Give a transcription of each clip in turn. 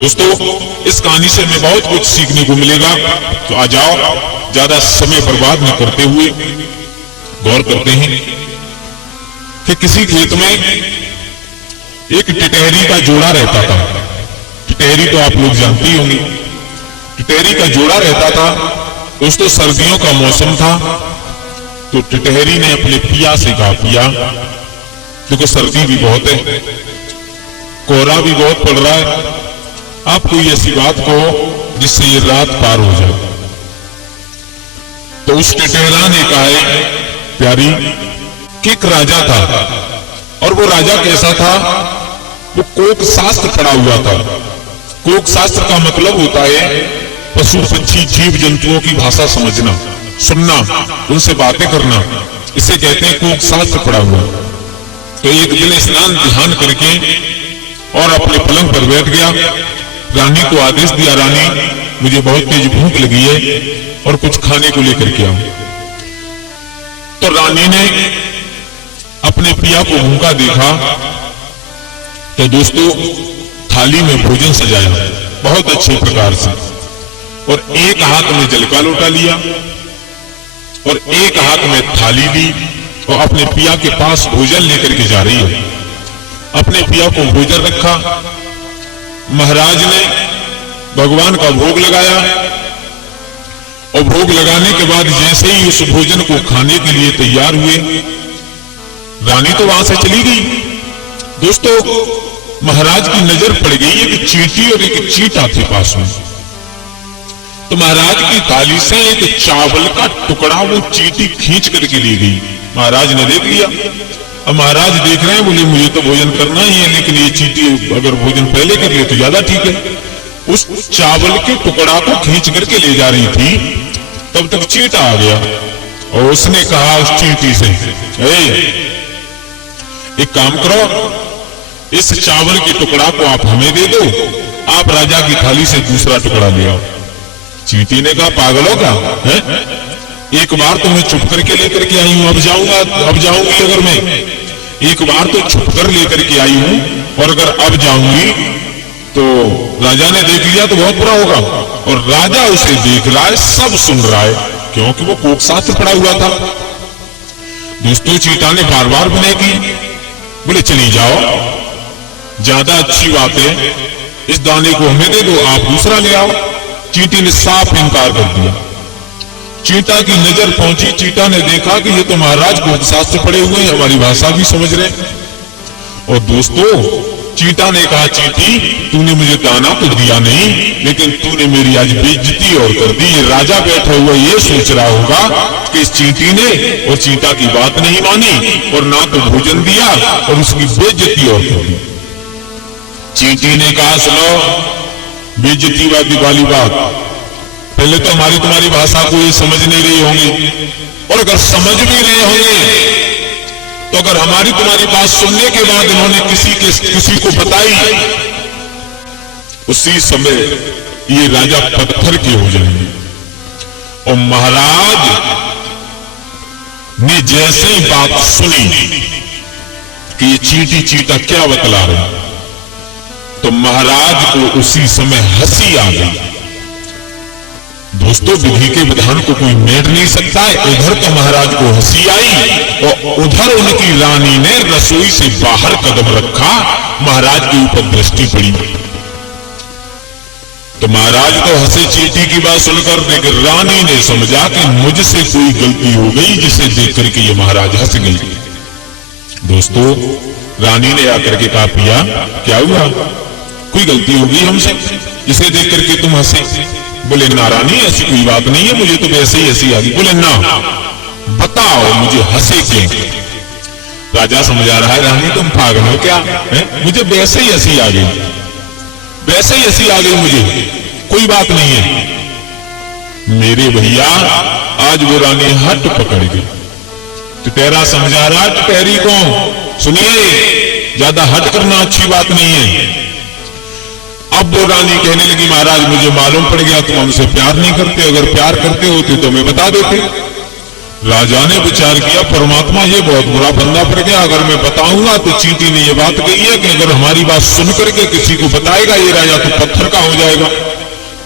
दोस्तों, इस कहानी से हमें बहुत कुछ सीखने को मिलेगा। तो आ जाओ, ज्यादा समय बर्बाद न करते हुए गौर करते हैं कि किसी खेत में एक टिटहरी का जोड़ा रहता था। टिटहरी तो आप लोग जानते ही होंगे। टिटहरी का जोड़ा रहता था। दोस्तों, सर्दियों का मौसम था तो टिटहरी ने अपने पिया से कहा, पिया देखो सर्दी भी बहुत है, कोहरा भी बहुत पड़ रहा है, आप कोई ऐसी बात कहो जिससे ये रात पार हो जाए। तो उस टिटहरा ने कहा है, प्यारी कि एक राजा था और वो राजा कैसा था, वो कोक शास्त्र पढ़ा हुआ था। कोक शास्त्र का मतलब होता है पशु पक्षी जीव जंतुओं की भाषा समझना, सुनना, उनसे बातें करना, इसे कहते हैं कोक शास्त्र पढ़ा हुआ। तो एक दिन स्नान ध्यान करके और अपने पलंग पर बैठ गया। रानी को आदेश दिया, रानी मुझे बहुत तेज भूख लगी है और कुछ खाने को लेकर के आओ। तो रानी ने अपने पिया को भूखा देखा तो दोस्तों थाली में भोजन सजाया बहुत अच्छे प्रकार से, और एक हाथ में जल का लोटा लिया और एक हाथ में थाली ली और अपने पिया के पास भोजन लेकर के जा रही है। अपने पिया को भोजन रखा। महाराज ने भगवान का भोग लगाया और भोग लगाने के बाद जैसे ही उस भोजन को खाने के लिए तैयार हुए, रानी तो वहां से चली गई। दोस्तों, महाराज की नजर पड़ गई एक चींटी और एक चींटा थे पास में। तो महाराज की थाली से एक चावल का टुकड़ा वो चींटी खींच करके ले गई। महाराज ने देख लिया। अब महाराज देख रहे हैं, बोले मुझे तो भोजन करना ही है, लेकिन ये चींटी अगर भोजन पहले कर ले तो ज्यादा ठीक है। उस चावल के टुकड़ा को खींच करके ले जा रही थी, तब तक चींटा आ गया और उसने कहा उस चींटी से, एक काम करो, इस चावल के टुकड़ा को आप हमें दे दो, आप राजा की थाली से दूसरा टुकड़ा ले आओ। चींटी ने कहा, पागल हो क्या है? एक बार तो मैं छुप करके लेकर के आई हूं, अब जाऊंगी अगर मैं, एक बार तो छुप कर लेकर के आई हूं, और अगर अब जाऊंगी तो राजा ने देख लिया तो बहुत बुरा होगा। और राजा उसे देख रहा है, सब सुन रहा है, क्योंकि वो कोक शास्त्र पढ़ा हुआ था। दोस्तों, चींटा ने बार बार विनय की, बोले चली जाओ, ज्यादा अच्छी बात है, इस दाने को हमें दे दो, आप दूसरा ले आओ। चींटी ने साफ इनकार कर दिया। चींटा की नजर पहुंची, चींटा ने देखा कि ये तो महाराज कोक शास्त्र पढ़े हुए हैं, हमारी भाषा भी समझ रहे हैं। और दोस्तों, चींटा ने कहा, चींटी तूने मुझे दाना तो दिया नहीं, लेकिन तूने मेरी आज बेइज्जती और कर दी। ये राजा बैठा हुआ ये सोच रहा होगा कि इस चींटी ने और चींटा की बात नहीं मानी और ना तो भोजन दिया और उसकी बेइज्जती और कर दी। चींटी ने कहा, सुनो, बेइज्जती वाली बात, पहले तो हमारी तुम्हारी भाषा को ये समझ नहीं रहे होंगे, और अगर समझ भी रहे होंगे तो अगर हमारी तुम्हारी बात सुनने के बाद इन्होंने किसी को बताई, उसी समय ये राजा पत्थर के हो जाएंगे। और महाराज ने जैसे ही बात सुनी कि ये चींटी चींटा क्या बतला रहे, तो महाराज को उसी समय हंसी आ गई। दोस्तों, विधि के विधान को कोई मेट नहीं सकता है। उधर तो महाराज को हंसी आई और उधर उनकी रानी ने रसोई से बाहर कदम रखा, महाराज के ऊपर दृष्टि पड़ी। तो महाराज तो हंसे चींटी की बात सुनकर, लेकिन रानी ने समझा कि मुझसे कोई गलती हो गई, जिसे देख करके ये महाराज हंस गई। दोस्तों, रानी ने आकर के कहा, पिया क्या हुआ, कोई गलती हो गई हमसे, इसे देख करके तुम हंसे? बोले, ना रानी, ऐसी कोई बात नहीं है, मुझे तो वैसे ही हंसी आ गई। बोले, ना बताओ मुझे हंसे क्यों? राजा समझा रहा है, रानी तुम पागल हो क्या है? मुझे वैसे ही हंसी आ गई, वैसे ही हंसी आ गई, मुझे कोई बात नहीं है। मेरे भैया, आज वो रानी हट पकड़ गई। टिटहरा समझा रहा है टिटहरी को, सुनिए, ज्यादा हट करना अच्छी बात नहीं है। अब वो रानी कहने लगी, महाराज मुझे मालूम पड़ गया तुम हमसे प्यार नहीं करते, अगर प्यार करते होते तो मैं बता देते। राजा ने विचार किया, परमात्मा ये बहुत बुरा फंदा पड़ गया, अगर मैं बताऊंगा तो चींटी ने ये बात कही है कि अगर हमारी बात सुन करके किसी को बताएगा ये राजा तो पत्थर का हो जाएगा।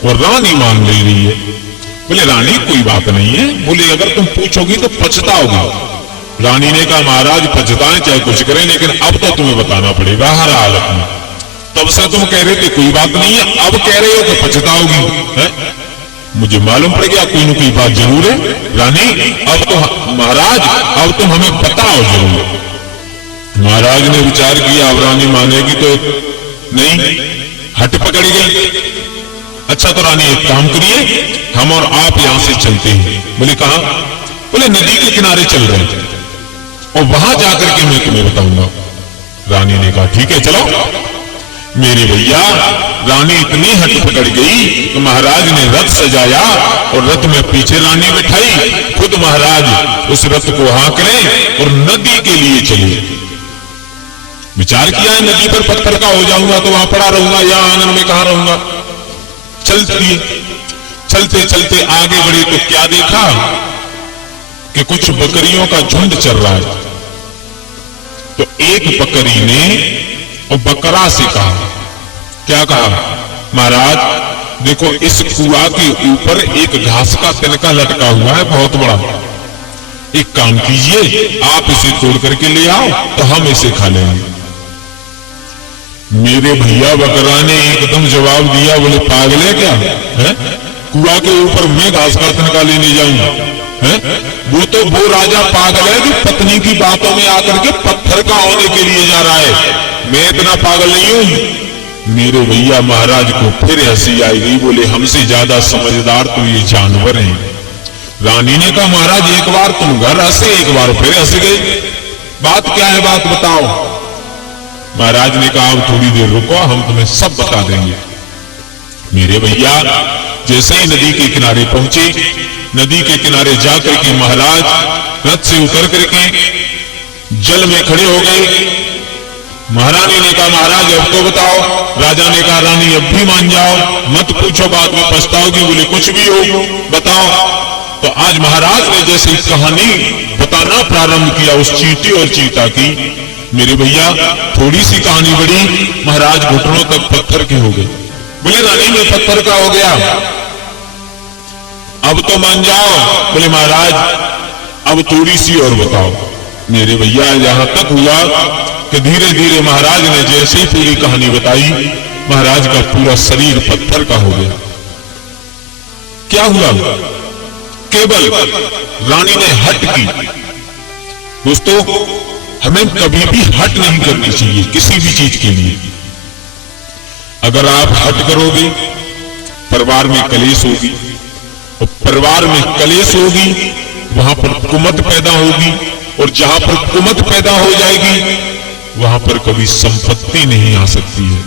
और रानी मान ले रही है। बोले रानी कोई बात नहीं है, बोले अगर तुम पूछोगी तो पछताओगी। रानी ने कहा महाराज पछताएं चाहे कुछ करें, लेकिन अब तो तुम्हें बताना पड़ेगा हर हालत में। तब से तुम कह रहे थे कोई बात नहीं है, अब कह रहे हो कि पछताओगी है? मुझे मालूम पड़ गया कोई न कोई बात जरूर है। रानी अब तो महाराज अब तुम हमें बताओ जरूर। महाराज ने विचार किया अब रानी मानेगी तो नहीं, हट पकड़ गई। अच्छा तो रानी एक काम करिए, हम और आप यहां से चलते हैं। बोले कहां? बोले नदी के किनारे चल रहे थे और वहां जाकर के मैं तुम्हें बताऊंगा। रानी ने कहा ठीक है चलो। मेरे भैया रानी इतनी हट पकड़ गई तो महाराज ने रथ सजाया और रथ में पीछे रानी बिठाई, खुद महाराज उस रथ को हाँकने और नदी के लिए चले। विचार किया है नदी पर पत्थर का हो जाऊंगा तो वहां पड़ा रहूंगा या आंगन में कहां रहूंगा। चलते चलते आगे बढ़े तो क्या देखा कि कुछ बकरियों का झुंड चल रहा है। तो एक बकरी ने और बकरा से कहा, क्या कहा? महाराज देखो इस कुआं के ऊपर एक घास का तिनका लटका हुआ है बहुत बड़ा, एक काम कीजिए आप इसे तोड़ करके ले आओ तो हम इसे खा लेंगे। मेरे भैया बकरा ने एकदम जवाब दिया, बोले पागल है क्या है? कुआं के ऊपर मैं घास का तिनका लेने जाऊंगा है? वो राजा पागल है जो पत्नी की बातों में आकर के पत्थर का होने के लिए जा रहा है। मैं इतना पागल नहीं हूं। मेरे भैया महाराज को फिर हंसी आई गई, बोले हमसे ज्यादा समझदार तो ये जानवर हैं। रानी ने कहा महाराज एक बार तुम घर हंसे, एक बार फिर हंस गए, बात क्या है बात बताओ। महाराज ने कहा अब थोड़ी देर रुको हम तुम्हें सब बता देंगे। मेरे भैया जैसे ही नदी के किनारे पहुंचे, नदी के किनारे जाकर के महाराज रथ से उतर करके जल में खड़े हो गए। महारानी ने कहा महाराज अब तो बताओ। राजा ने कहा रानी अब भी मान जाओ, मत पूछो बाद में पछताओगी। बोले कुछ भी हो बताओ। तो आज महाराज ने जैसे कहानी बताना प्रारंभ किया उस चींटी और चीता की, मेरे भैया थोड़ी सी कहानी बढ़ी, महाराज घुटनों तक पत्थर के हो गए। बोले रानी में पत्थर का हो गया, अब तो मान जाओ। बोले महाराज अब थोड़ी सी और बताओ। मेरे भैया यहां तक हुआ कि धीरे धीरे महाराज ने जैसे ही पूरी कहानी बताई, महाराज का पूरा शरीर पत्थर का हो गया। क्या हुआ? केवल रानी ने हट की। दोस्तों हमें कभी भी हट नहीं करनी चाहिए किसी भी चीज के लिए। अगर आप हट करोगे परिवार में कलेश होगी, और परिवार में कलेश होगी वहां पर कुमत पैदा होगी, और जहां पर कुमत पैदा हो जाएगी वहां पर कभी संपत्ति नहीं आ सकती है।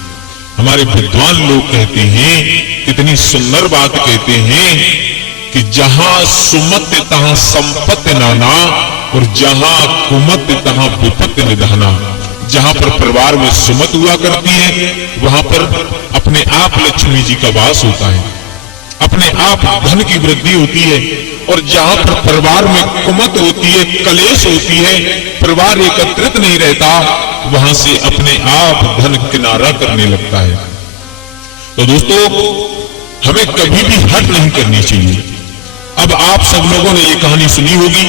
हमारे विद्वान लोग कहते हैं, कितनी सुंदर बात कहते हैं कि जहां सुमत तहां संपत्ति नाना, और जहां कुमत तहां विपत्ति निधाना। जहां पर परिवार में सुमत हुआ करती है वहां पर अपने आप लक्ष्मी जी का वास होता है, अपने आप धन की वृद्धि होती है। और जहां पर परिवार में कुमत होती है, कलेश होती है, परिवार एकत्रित नहीं रहता, वहां से अपने आप धन किनारा करने लगता है। तो दोस्तों हमें कभी भी हट नहीं करनी चाहिए। अब आप सब लोगों ने ये कहानी सुनी होगी,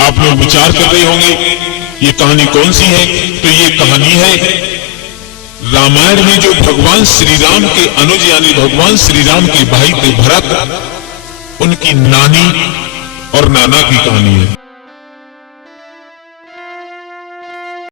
आप लोग विचार कर रहे होंगे ये कहानी कौन सी है? तो ये कहानी है रामायण में जो भगवान श्री राम के अनुज यानी भगवान श्री राम के भाई थे भरत, उनकी नानी और नाना की कहानी है।